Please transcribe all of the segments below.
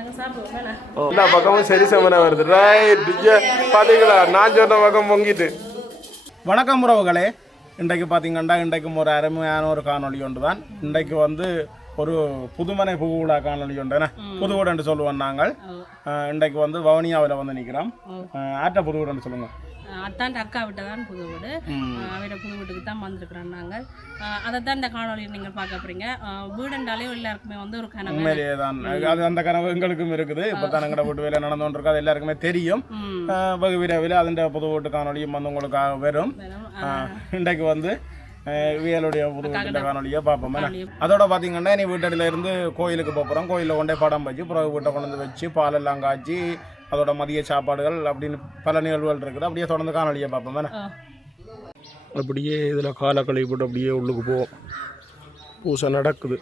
எல்லா பக்கமும் சரி சமனா வருது. ரைட், பாத்தீங்களா, நான் சொன்ன பக்கம் பொங்கிட்டு. வணக்கம் உறவுகளே, இன்றைக்கு பார்த்தீங்கன்னா இன்றைக்கும் ஒரு அருமையான ஒரு காணொலி ஒன்று தான். இன்றைக்கு வந்து ஒரு புதுமனை புகுவிழா காணொலி ஒன்று, புதுவீடு என்று சொல்லுவோம் நாங்கள். இன்றைக்கு வந்து வவுனியாவில் வந்து நிற்கிறோம். ஆட்ட புதுவீடுன்னு சொல்லுங்கள். அத்தான் அக்கா விட்ட தான் புது வீடு, அவரோட புது வீட்டுக்கு தான் வந்திருக்கிறோம் நாங்கள். அதை தான் இந்த காணொலியில் நீங்கள் பார்க்க போகிறீங்க. வீடுண்டாலே எல்லாருக்குமே வந்து ஒரு கனவு. உண்மையிலேயே தான் அது, அந்த கனவு எங்களுக்கும் இருக்குது. இப்போ தான் எங்கள்ட வீட்டு வேலை நடந்துகிட்டு அது எல்லாருக்குமே தெரியும். வெகு விரைவில் அதன் புது வீட்டு காணொலியும் வந்து உங்களுக்காக வரும். இன்றைக்கு வந்து வியலுடைய புது வீட்டு காணொலியை பார்ப்போம். அதோட பார்த்தீங்கன்னா நீ வீட்டில இருந்து கோயிலுக்கு போகிறோம். கோயிலில் கொண்டே படம் வச்சு பிறகு வீட்டை கொண்டு வந்து வச்சு பாலெல்லாம் காய்ச்சி அதோட மதிய சாப்பாடுகள் அப்படின்னு பல நிகழ்வுகள் இருக்குது. அப்படியே தொடர்ந்து காணொலியை பார்ப்போம் தானே. அப்படியே இதில் காலை கழுவி போட்டு அப்படியே உள்ளுக்கு போவோம். பூசை நடக்குது.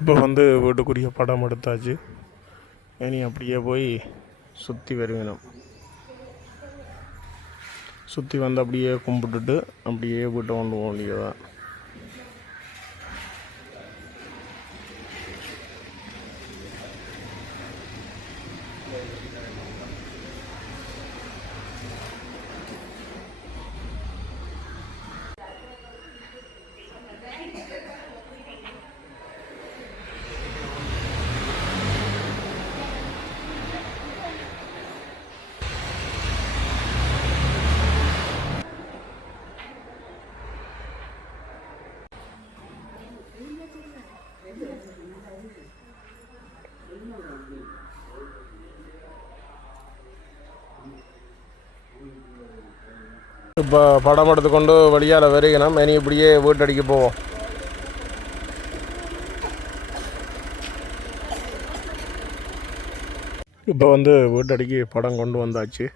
இப்போ வந்து வீட்டுக்குரிய படம் எடுத்தாச்சு. இனி அப்படியே போய் சுற்றி வருவேணும். சுற்றி வந்து அப்படியே கும்பிட்டுட்டு அப்படியே வீட்டை கொண்டு போக வேண்டியதான். இப்போ படம் எடுத்துக்கொண்டு வழியால் வருகிறோம். இனி இப்படியே வீட்டடிக்க போவோம். இப்போ வந்து வீட்டடிக்கு படம் கொண்டு வந்தாச்சு.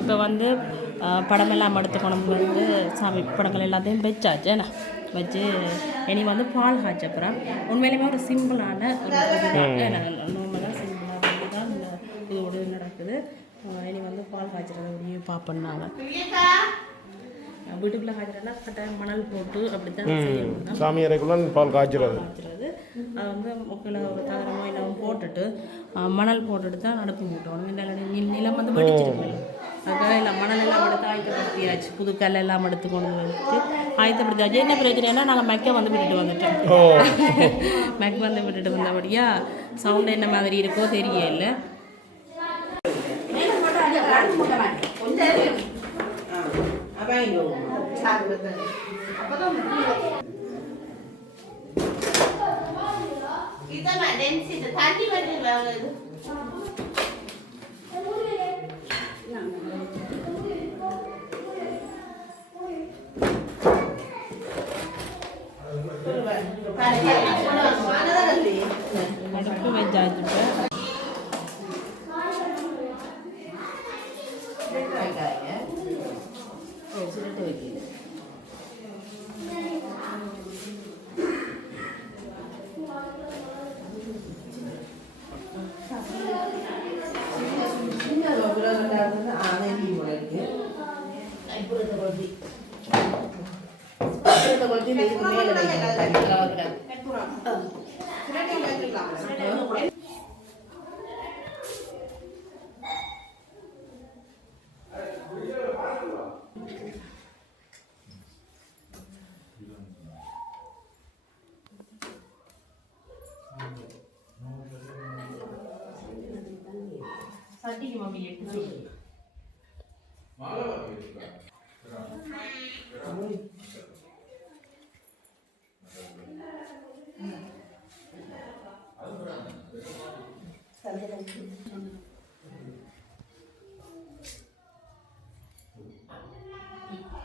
இப்போ வந்து படமெல்லாம் எடுத்து கொண்டு வந்து சாமி படங்கள் எல்லாத்தையும் வச்சாச்சு என்ன வச்சு இனி வந்து பால் காய்ச்சப்புறம் உண்மையிலுமே ஒரு சிம்பிளான நார்மலாக சிம்பிளாக வந்து தான் இந்த இதோடு நடக்குது. இனி வந்து பால் காய்ச்சறதை அப்படியே பார்ப்போம்னாங்க வீட்டுக்குள்ளே காய்ச்சறதுனா கட்டாயம் மணல் போட்டு அப்படி தான் செய்யணும். சாமி அறைக்குள்ள பால் காய்ச்சறது அது வந்து முக்கில் ஒரு தகரமோ எல்லாம் போட்டுட்டு மணல் போட்டுட்டு தான் அடுப்பு மூட்டணும். இந்த நிலம் வந்து வெடிச்சிட்டு போயிடும். அதுக்காக எல்லாம் மணல் எல்லாம் எடுத்து ஆயத்தப்படுத்தியாச்சு. புது கல் எல்லாம் எடுத்து கொண்டு வந்துட்டு ஆயத்தப்படுத்தியாச்சு. என்ன பிரச்சனைனா நாங்கள் மெக்க வந்து விட்டுட்டு வந்துட்டோம். மெக் வந்து விட்டுட்டு வந்தபடியா சவுண்ட் என்ன மாதிரி இருக்கோ தெரியல. அடுப்பு வச்சாச்சு. சட்டிக்கு மம்மி எடுத்து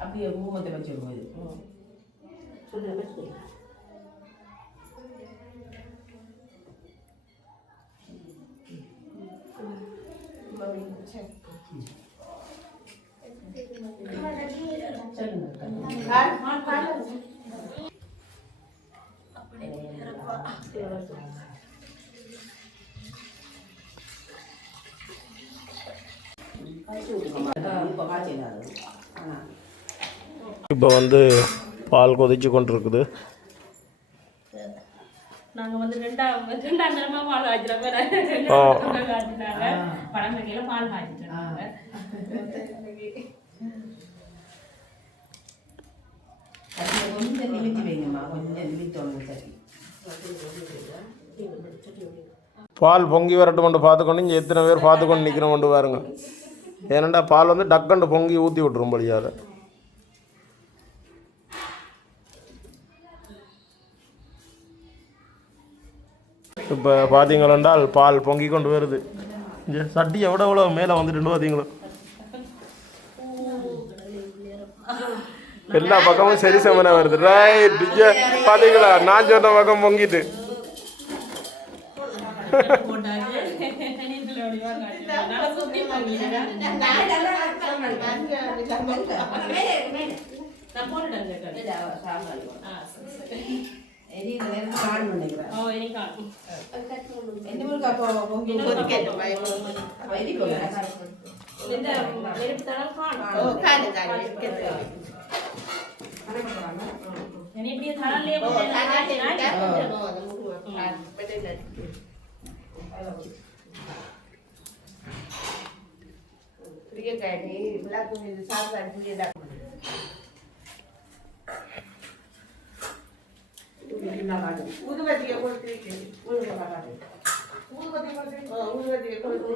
அப்படியே ஊமத்தை வச்சுருவோம். இப்போ வந்து பால் கொதிச்சு கொண்டிருக்குது. நாங்கள் வந்து ரெண்டாம் நேரமாக பால் காய்ச்சினாங்க. படம் வைக்கல பால் காய்ச்சிட்டாங்க. கொஞ்சம் நிமித்தி வைங்கம்மா, கொஞ்சம் நிமித்தோங்க. சரி, பால் பொங்கி வரட்டும் கொண்டு பார்த்துக்கொண்டு இங்கே எத்தனை பேர் பார்த்துக்கொண்டு நிற்கிறோம் கொண்டு பாருங்க. ஏனண்டா பால் வந்து டக்குண்டு பொங்கி ஊற்றி விட்டுரும் படியாத. இப்போ பார்த்தீங்களென்றால் பால் பொங்கி கொண்டு வருது. இங்கே சட்டி எவ்வளோ மேலே வந்துட்டு பார்த்தீங்களோ. எல்லா பக்கமும் சரி சமனாக வருது. ரைட், இங்கே பார்த்தீங்களா, நான் சொன்ன பக்கம் பொங்கிட்டு. நீ விளக்கு இது சாப்பிட புரியல ஊதுபத்தியை கொடுத்துருக்கு ஊதுபத்தியை கொடுத்து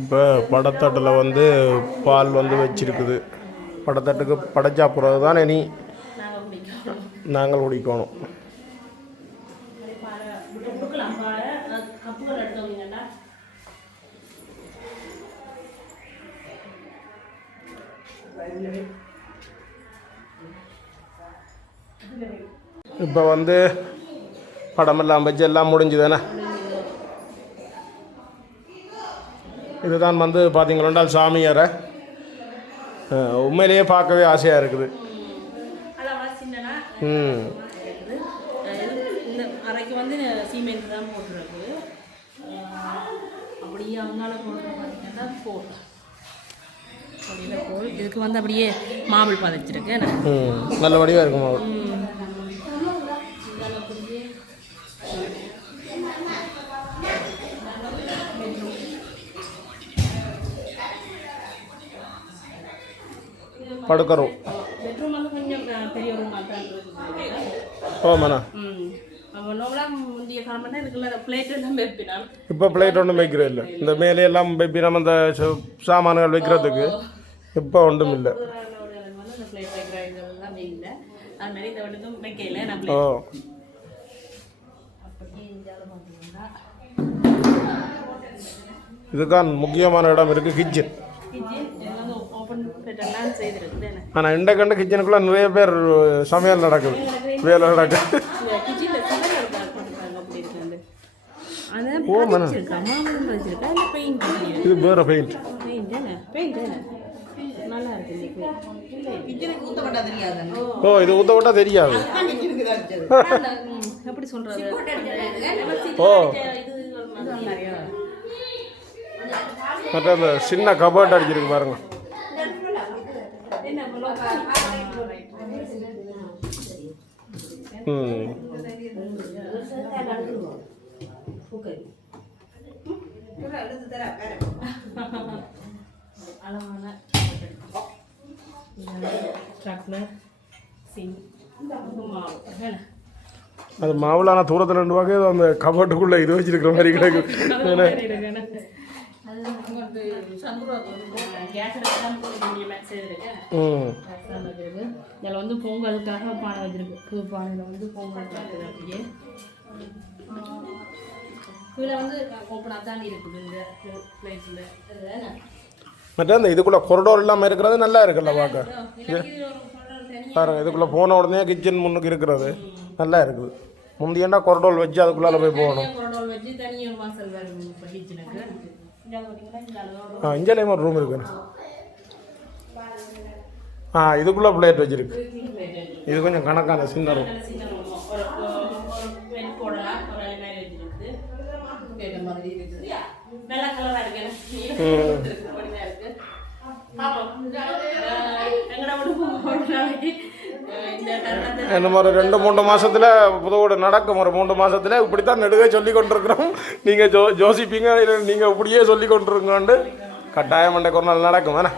இப்போ படத்தட்டில் வந்து பால் வந்து வச்சிருக்குது. படத்தட்டுக்கு படைச்சா பிறகு தானே நீ நாங்கள் குடிக்கணும். இப்போ வந்து படமெல்லாம் வச்சு எல்லாம் முடிஞ்சுதானே. இதுதான் வந்து பார்த்தீங்களா சாமியாரை உண்மையிலேயே பார்க்கவே ஆசையாக இருக்குது. இந்த அறைக்கு வந்து சீமெண்ட் தான் போட்டுருக்கு. அப்படியே அவங்களால போட்டு பார்த்தீங்கன்னா போட்டோம் இதுக்கு வந்து அப்படியே மாபிள் பதைச்சிருக்கு. நல்ல வடிவாக இருக்கும் மாபிள். படுக்கிறோம். பெட்ரூம் வந்து கொஞ்சம் பெரிய ரூமாக தான் இருக்குது. ஓமாண்ணா. முந்தைய காலம்னா இதுக்குள்ள பிளேட் எல்லாம் வைப்பினான். இப்போ பிளேட் ஒன்றும் வைக்கிறது இல்லை. இந்த மேலே எல்லாம் வைப்பினோம் அந்த சாமான்கள் வைக்கிறதுக்கு. இப்போ ஒன்றும் இல்லை. ஓ இதுதான் முக்கியமான இடம் இருக்குது கிச்சன். ஆனால் இந்த கண்ட கிச்சனுக்குள்ள நிறைய பேர் சமையல் நடக்குது, வேலை நடக்குது. இது வேற பெயிண்ட். ஓ இது ஊத்தப்பட்டா தெரியாது. எப்படி சொல்றது? ஓ மற்ற அந்த சின்ன கபோர்ட் அடிச்சிருக்கு பாருங்க. அது மாவுளான தூரத்தில் 2 வகை அந்த கபோர்ட்டுக்குள்ள இது வச்சிருக்கிற மாதிரி கிடக்கு. இதில் வந்து பொங்கலுக்காக பானை வச்சிருக்கு. பானையில் வந்து பொங்கல் காட்டுது. அப்படியே இதில் வந்து ஓப்பனாக தான் இருக்குது இந்த பிளேஸில். மற்ற அந்த இதுக்குள்ளே கொரிடோர் இல்லாமல் இருக்கிறது நல்லா இருக்குல்ல பார்க்க. பாருங்க இதுக்குள்ளே போன உடனே கிச்சன் முன்னுக்கு இருக்கிறது நல்லா இருக்குது. முந்தியண்டா கொரிடோர் வச்சு அதுக்குள்ளால போய் போகணும். இங்கேயும் ஒரு ரூம் இருக்குண்ணா. இதுக்குள்ளே பிளேட் வச்சிருக்கு. இது கொஞ்சம் கணக்கான சின்ன ரூம். இன்னும் ஒரு 2-3 மாதத்தில் புதுவோடு நடக்கும். ஒரு 3 மாதத்தில் இப்படித்தான் நெடுக சொல்லி கொண்டிருக்கிறோம். நீங்கள் ஜோசிப்பீங்க, நீங்கள் இப்படியே சொல்லி கொண்டிருக்கோண்டு கட்டாயம் அன்றைக்கு ஒரு நாள் நடக்கும். வேணா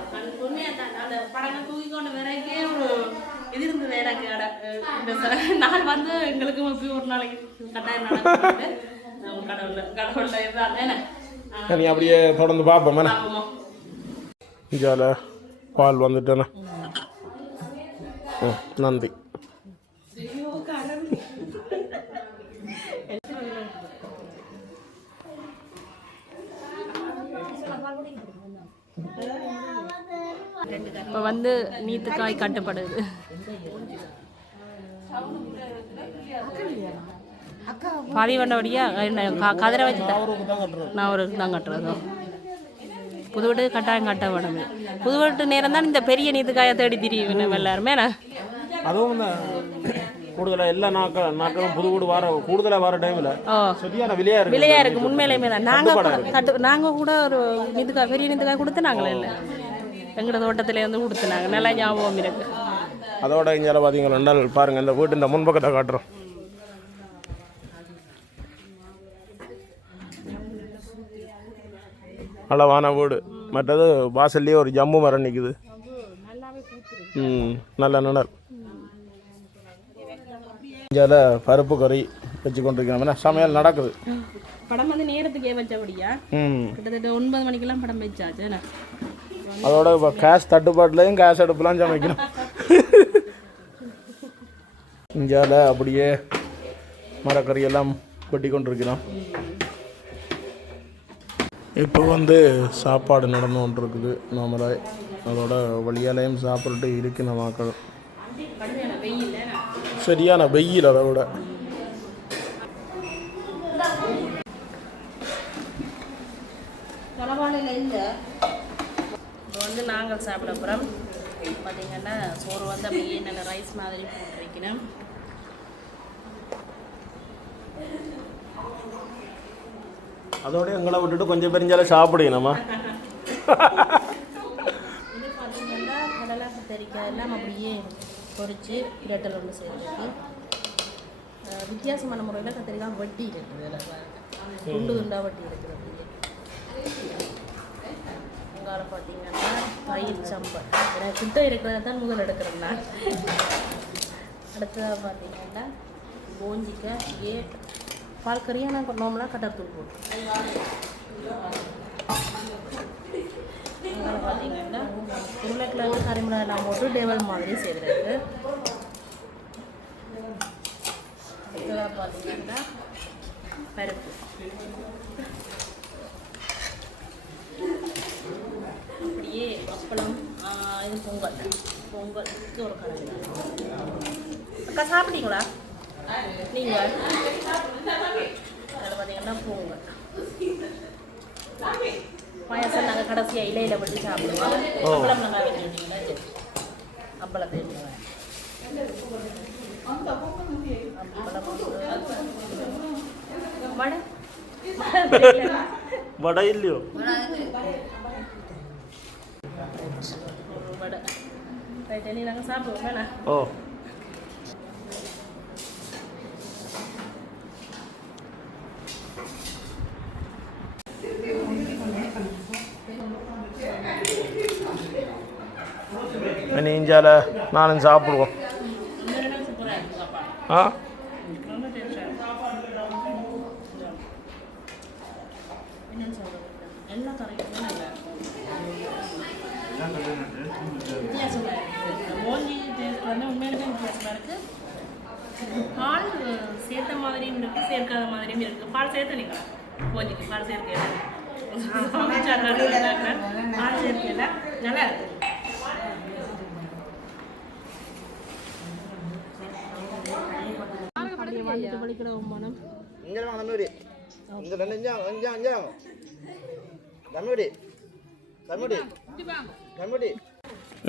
நாள் வந்து எங்களுக்கு ஒரு நாளைக்கு கட்டாயம் நடக்கும். நீ அப்படியே தொடர்ந்து பார்ப்போம். வேணா இஞ்சால பால் வந்துட்டேண்ணா. நன்றி. இப்போ வந்து நீத்துக்காய் கட்டுப்படுது. பாதி வண்டபடியா கதிரை வச்சு நான் ஒரு தான் கட்டுறது. புது வீட்டு கட்டாயம் கட்ட வேணும். புது வீட்டு நேரம் தான் இந்த பெரிய நீத்துக்காயை தேடி திரியும் எல்லாருமே. அதுவும் கூடுதலாக எல்லா நாட்களும் புது வீடு வர கூடுதலாக வர டைமில் சரியான விலையாக இருக்குது. விலையாக இருக்குது உண்மையிலேயுமே தான். நாங்கள் கூட ஒரு பெரிய நிதுக்காக கொடுத்து நாங்களே இல்லை எங்களோட தோட்டத்திலே வந்து கொடுத்துனாங்க. நல்லா ஞாபகம் இருக்கு. அதோட இங்கே பார்த்தீங்கன்னா பாருங்கள் இந்த வீட்டு இந்த முன்பக்கத்தை காட்டுறோம். அளவான வீடு. மற்றது வாசல்லையே ஒரு ஜம்பு மரம் நிற்குது. நல்ல நிழல். இங்கே பருப்பு கறி வச்சு கொண்டிருக்கிறோம். சமையல் நடக்குது. படம் வந்து நேரத்துக்கே வச்சபடியா கிட்டத்தட்ட 9 மணிக்கெல்லாம் படம் வச்சாச்சு. அதோட இப்போ கேஸ் தட்டுப்பாட்டுலையும் கேஸ் அடுப்புலாம் சமைக்கணும். இஞ்சால அப்படியே மரக்கறியெல்லாம் கொட்டி கொண்டிருக்கிறோம். இப்போ வந்து சாப்பாடு நடந்து கொண்டு இருக்குது நார்மலாக. அதோட வழியாலையும் சாப்பிட்டுட்டு இருக்கு நம்ம மக்கள். சரியான வெயில். அதை விட இப்போ வந்து நாங்கள் சாப்பிட போகிறோம். பார்த்தீங்கன்னா சோறு வந்து அப்படியே நல்ல ரைஸ் மாதிரி போட்டிருக்கணும். அதோட எங்களை விட்டுட்டு கொஞ்சம் பெரிஞ்சாலும் சாப்பிடுங்கம்மா. இது பார்த்தீங்கன்னா கடலை கத்தரிக்காய் எல்லாம் அப்படியே பொரிச்சு பிரட்டல் ஒன்று செய்யறதுக்கு வித்தியாசமான முறையில் கத்திரிக்காய் வட்டி இருக்குது. துண்டு துண்டாக வட்டி இருக்குது. அப்படியே அங்கால பார்த்தீங்கன்னா தயிர் சம்பல் எனக்கு கிட்ட இருக்கிறத தான் முதல் எடுக்கிறேன் நான். அடுத்ததாக பார்த்தீங்கன்னா கோஞ்சிக்காய் பால் கறியாக நான் நார்மலாக கட்டத்தூள் போட்டு. அங்கே பார்த்தீங்கன்னா உருளைக்கிழங்கு கறிமிளகாய் எல்லாம் போட்டு டேவல் மாதிரி செய்கிறது. அடுத்ததாக பார்த்தீங்கன்னா பருப்பு. அப்படியே அப்பளம். இது பொங்கலுக்கு ஒரு கடை. அக்கா சாப்பிட்டீங்களா நீங்கள்? அதில் பார்த்தீங்கன்னா பொங்கல் பாயசம் நாங்கள் கடைசியாக இலையில் விட்டு சாப்பிடுவோம். அப்பளம் நாங்கள் வைக்கிறீங்களா? அப்பளத்தை வடை வடை இல்லையோ? வடை ரைட். நீ நாங்கள் சாப்பிடுவோம் வேணா? ஓ இஞ்சால நானும் சாப்பிடுவோம். ஆ எல்லா கரைக்கும் வித்தியாசமாக இருக்குது. மோஞ்சி டேஸ்ட் வந்து உண்மையிலுமே வித்தியாசமாக இருக்குது. பால் சேர்த்த மாதிரியும் இருக்குது, சேர்க்காத மாதிரியும் இருக்குது. பால் சேர்த்துனீங்களா? மோஞ்சிக்கு பால் சேர்க்கையில பால் சேர்க்கையில நல்லா இருக்குது.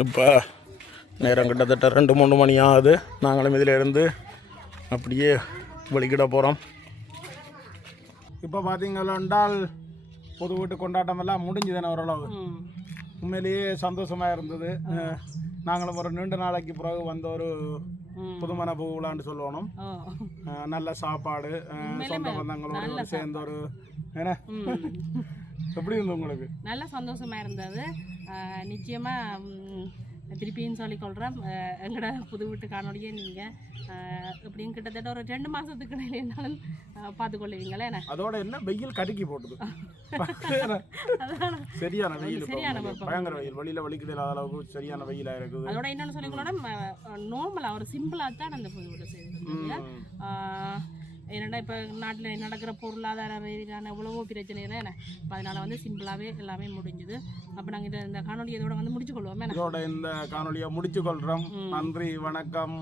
இப்போ நேரம் கிட்டத்தட்ட 2-3 மணி ஆகுது. நாங்களும் இதில் இருந்து அப்படியே வெளிக்கிட போகிறோம். இப்போ பார்த்தீங்களாண்டால் புது வீட்டு கொண்டாட்டமெல்லாம் முடிஞ்சுதானே ஓரளவு. உண்மையிலேயே சந்தோஷமாக இருந்தது. நாங்களும் ஒரு 2 நாளைக்கு பிறகு வந்த ஒரு புதுமண பூவிழான்னு சொல்லணும். நல்ல சாப்பாடு, சொந்த பந்தங்களோட சேர்ந்த ஒரு என்ன எப்படி இருந்தது உங்களுக்கு? நல்ல சந்தோஷமா இருந்தது. நிச்சயமாக திருப்பியும் சொல்லிக்கொள்கிறேன். எங்களோட புது வீட்டு காணொலியே நீங்கள் எப்படியும் கிட்டத்தட்ட ஒரு 2 மாதத்துக்கு என்னாலும் பார்த்துக்கொள்ளுவீங்களே. அதோட என்ன வெயில் கடுக்கி போட்டுது. சரியான வெயில், பயங்கர வெயில். வெளியில் வலிக்கிற அளவுக்கு சரியான வெயிலாக இருக்குது. அதோட என்னென்னு சொல்லிக்கொள்ளணும், நார்மலாக ஒரு சிம்பிளாக தான் அந்த புது வீட்டை செய்திருக்கீங்க. ஏன்னா இப்போ நாட்டில் நடக்கிற பொருளாதார ரீதியான எவ்வளவோ பிரச்சனைகள் என்ன, அதனால் வந்து சிம்பிளாகவே எல்லாமே முடிஞ்சுது. அப்போ நாங்கள் இந்த காணொலி இதோட வந்து முடிச்சுக்கொள்வோம். இதோட இந்த காணொலியை முடிச்சுக்கொள்கிறோம். நன்றி, வணக்கம்.